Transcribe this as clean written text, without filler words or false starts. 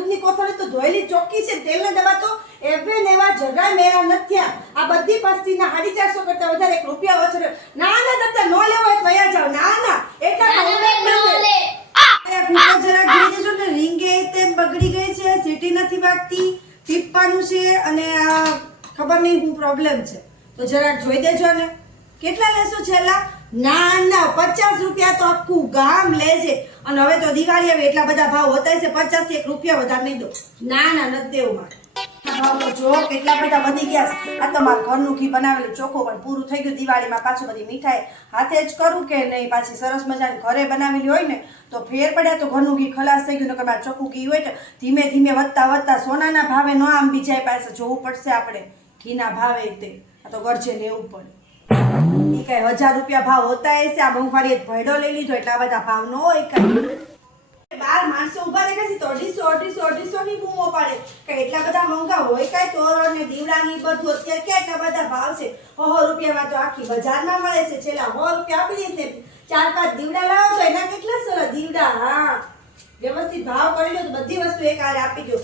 દૂધની કોથળી તો ધોયેલી ચોખ્ખી છે, તેલના ડબ્બા તો એવે નેવા જરાય મેરા નથી થયા. આ બધી પસ્તીના 450 કરતા વધારે 1 રૂપિયા ઓછો. ના દાદા નો લેવો હોય તો વયા જાવ. ના એટલા જરા જોઈ દેજો ને. રીંગે તે બગડી ગઈ છે, સીટી નથી વાગતી, ટીપવાનું છે અને ખબર નહીં શું પ્રોબ્લેમ છે, તો જરા જોઈ દેજો ને. કેટલા લેશો છેલ્લા? ના 50 રૂપિયા તો આખું ગામ લે છે. અને હવે તો દિવાળી આવે એટલા બધા ભાવ હોતા છે, 50 થી 1 રૂપિયા વધારે નહીં દો. ના નથી દેવું મારે. ભાવ તો જો કેટલા બધા વધી ગયા છે. આ તો મારા ઘરનું ઘી બનાવેલું ચોખ્ખું પણ પૂરું થઈ ગયું. દિવાળીમાં પાછું બધી મીઠાઈ હાથે જ કરું કે નહીં, પાછી સરસ મજાની ઘરે બનાવેલી હોય ને તો ફેર પડ્યા. તો ઘરનું ઘી ખલાસ થઈ ગયું. નકર મારે ચોખ્ખું ઘી હોય તો ધીમે ધીમે વધતા સોનાના ભાવે ન આમ બીજાય પાસે જોવું પડશે આપણે ઘીના ભાવે. તે આ તો ગરજે લેવું પડે. એ કઈ 1000 રૂપિયા ભાવ હોતા હશે. આ મોંઘવારીએ ભયડો લઈ લીધો એટલે આ બધા ભાવ ન હોય. કઈ બાર માણસો ઉભા રહે છે તો 250 ની બૂમો પાડે કે એટલા બધા મોંઘા હોય કઈ. તોરણ ને દીવડા ની બધું અત્યારે કેટલા બધા ભાવ છે. 100 રૂપિયામાં તો આખી બજારમાં મળે છે. છેલ્લા 100 રૂપિયા આપી દે 4-5 દીવડા લાવો છો એના કેટલા સરસ દીવડા. હા વ્યવસ્થિત ભાવ કરી લો તો બધી વસ્તુ એક હારે આપી દો.